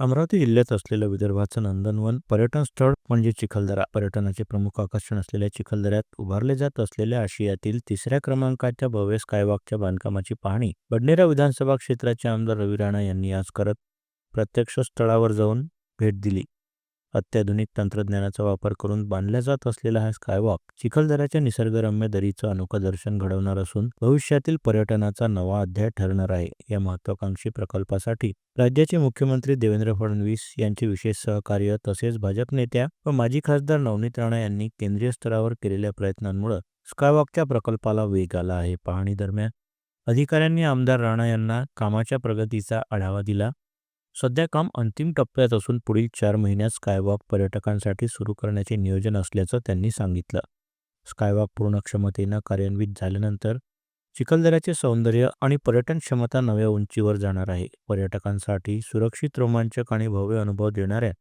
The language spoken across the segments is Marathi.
अमरावती जिल्ह्यात असलेलं विदर्भाचं नंदनवन पर्यटन स्थळ म्हणजे चिखलदरा. पर्यटनाचे प्रमुख आकर्षण असलेल्या चिखलदऱ्यात उभारले जात असलेल्या आशियातील तिसऱ्या क्रमांकाच्या भव्य स्कायवॉकच्या बांधकामाची पाहणी बडनेरा विधानसभा क्षेत्राचे आमदार रवी राणा यांनी आज करत प्रत्यक्ष स्थळावर जाऊन भेट दिली. अत्याधुनिक तंत्रज्ञानाचा वापर करून बांधला जात असलेला हा स्कायवॉक चिखलदऱ्याच्या निसर्गरम्य दरीचं अनोखं दर्शन घडवणार असून भविष्यातील पर्यटनाचा नवा अध्याय ठरणार आहे. या महत्वाकांक्षी प्रकल्पासाठी राज्याचे मुख्यमंत्री देवेंद्र फडणवीस यांचे विशेष सहकार्य तसेच भाजप नेत्या व माजी खासदार नवनीत राणा यांनी केंद्रीय स्तरावर केलेल्या प्रयत्नांमुळे स्कायवॉकच्या प्रकल्पाला वेग आला आहे. पाहणी दरम्यान अधिकाऱ्यांनी आमदार राणा यांना कामाच्या प्रगतीचा आढावा दिला. सध्या काम अंतिम टप्प्यात असून पुढील चार महिन्यात स्कायवॉक पर्यटकांसाठी सुरू करण्याचे नियोजन असल्याचं त्यांनी सांगितलं. स्कायवॉक पूर्ण क्षमतेनं कार्यान्वित झाल्यानंतर चिखलदऱ्याचे सौंदर्य आणि पर्यटन क्षमता नव्या उंचीवर जाणार आहे. पर्यटकांसाठी सुरक्षित रोमांचक आणि भव्य अनुभव देणाऱ्या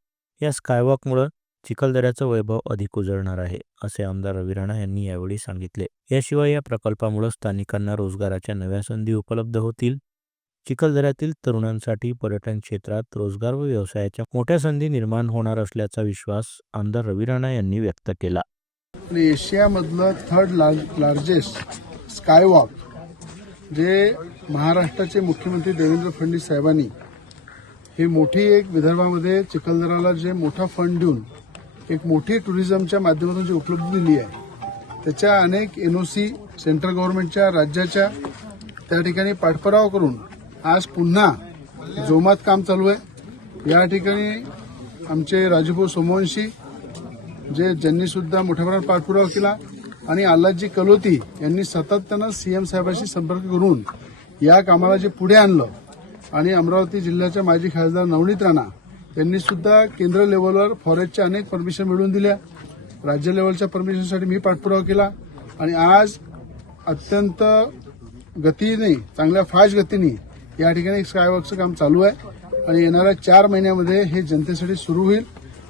या स्कायवॉकमुळं चिखलदऱ्याचं वैभव अधिक उजळणार आहे असे आमदार रवी राणा यांनी यावेळी सांगितले. याशिवाय या प्रकल्पामुळे स्थानिकांना रोजगाराच्या नव्या संधी उपलब्ध होतील. चिखलदऱ्यातील तरुणांसाठी पर्यटन क्षेत्रात रोजगार व व्यवसायाच्या मोठ्या संधी निर्माण होणार असल्याचा विश्वास आमदार रवी राणा यांनी व्यक्त केला. एशियामधलं थर्ड लार्ज लार्जेस्ट स्कायवॉक जे महाराष्ट्राचे मुख्यमंत्री देवेंद्र फडणवीस साहेबांनी ही मोठी एक विदर्भामध्ये चिखलदराला जे मोठा फंड देऊन एक मोठी टुरिझमच्या माध्यमातून जी उपलब्धी दिली आहे त्याच्या अनेक एन ओ सी सेंट्रल गव्हर्नमेंटच्या राज्याच्या त्या ठिकाणी पाठपुरावा करून आज पुन्हा जोमात काम चालू आहे. या ठिकाणी आमचे राजूभाऊ सोमवंशी जे ज्यांनी सुद्धा मोठ्या प्रमाणात पाठपुरावा केला आणि आल्हादजी कलोती यांनी सातत्यानं सीएम साहेबांशी संपर्क करून या कामाला जे पुढे आणलं आणि अमरावती जिल्ह्याच्या माजी खासदार नवनीत राणा यांनी सुद्धा केंद्र लेवलवर फॉरेस्टच्या अनेक परमिशन मिळवून दिल्या. राज्य लेवलच्या परमिशनसाठी मी पाठपुरावा केला आणि आज अत्यंत गतीने चांगल्या फास्ट गतीने या ठिकाणी स्कायवॉकचं काम चालू आहे. आणि येणाऱ्या चार महिन्यामध्ये हे जनतेसाठी सुरू होईल.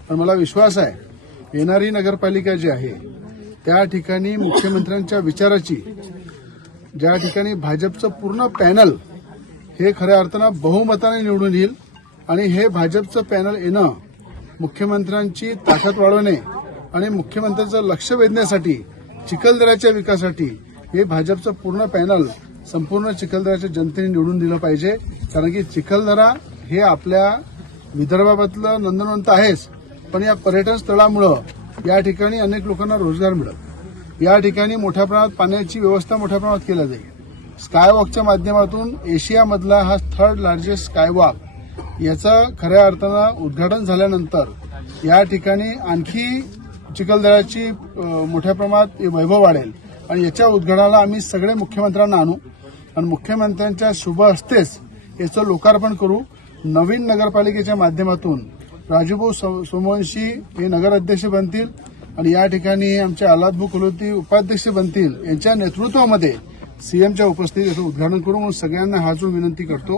पण मला विश्वास आहे येणारी नगरपालिका जी आहे त्या ठिकाणी मुख्यमंत्र्यांच्या विचाराची ज्या ठिकाणी भाजपचं पूर्ण पॅनल हे खऱ्या अर्थानं बहुमताने निवडून येईल आणि हे भाजपचं पॅनल येणं मुख्यमंत्र्यांची ताकद वाढवणे आणि मुख्यमंत्र्यांचं लक्ष वेधण्यासाठी चिखलदऱ्याच्या विकासासाठी हे भाजपचं पूर्ण पॅनल संपूर्ण चिखलदराच्या जनतेने निवडून दिलं पाहिजे. कारण की चिखलदरा हे आपल्या विदर्भातलं नंदनवंत आहेच. पण या पर्यटन स्थळामुळं या ठिकाणी अनेक लोकांना रोजगार मिळेल या ठिकाणी मोठ्या प्रमाणात पाण्याची व्यवस्था मोठ्या प्रमाणात केली जाईल. स्कायवॉकच्या माध्यमातून एशियामधला हा थर्ड लार्जेस्ट स्कायवॉक याचं खऱ्या अर्थानं उद्घाटन झाल्यानंतर या ठिकाणी आणखी चिखलदराची मोठ्या प्रमाणात वैभव वाढेल. आणि याच्या उद्घाटनाला आम्ही सगळे मुख्यमंत्र्यांना आणू. आणि मुख्यमंत्र्यांच्या शुभ हस्तेच याचं लोकार्पण करू नवीन नगरपालिकेच्या माध्यमातून. राजूभाऊ सो- सोमवंशी हे नगराध्यक्ष बनतील आणि या ठिकाणी आमचे आल्हादभाऊ कुलवती उपाध्यक्ष बनतील यांच्या नेतृत्वामध्ये सीएमच्या उपस्थितीत याचं उद्घाटन करू म्हणून सगळ्यांना हाजून विनंती करतो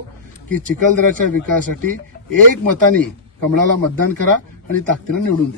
की चिखलदऱ्याच्या विकासासाठी एक मताने कमळाला मतदान करा आणि ताकदीनं निवडून द्या.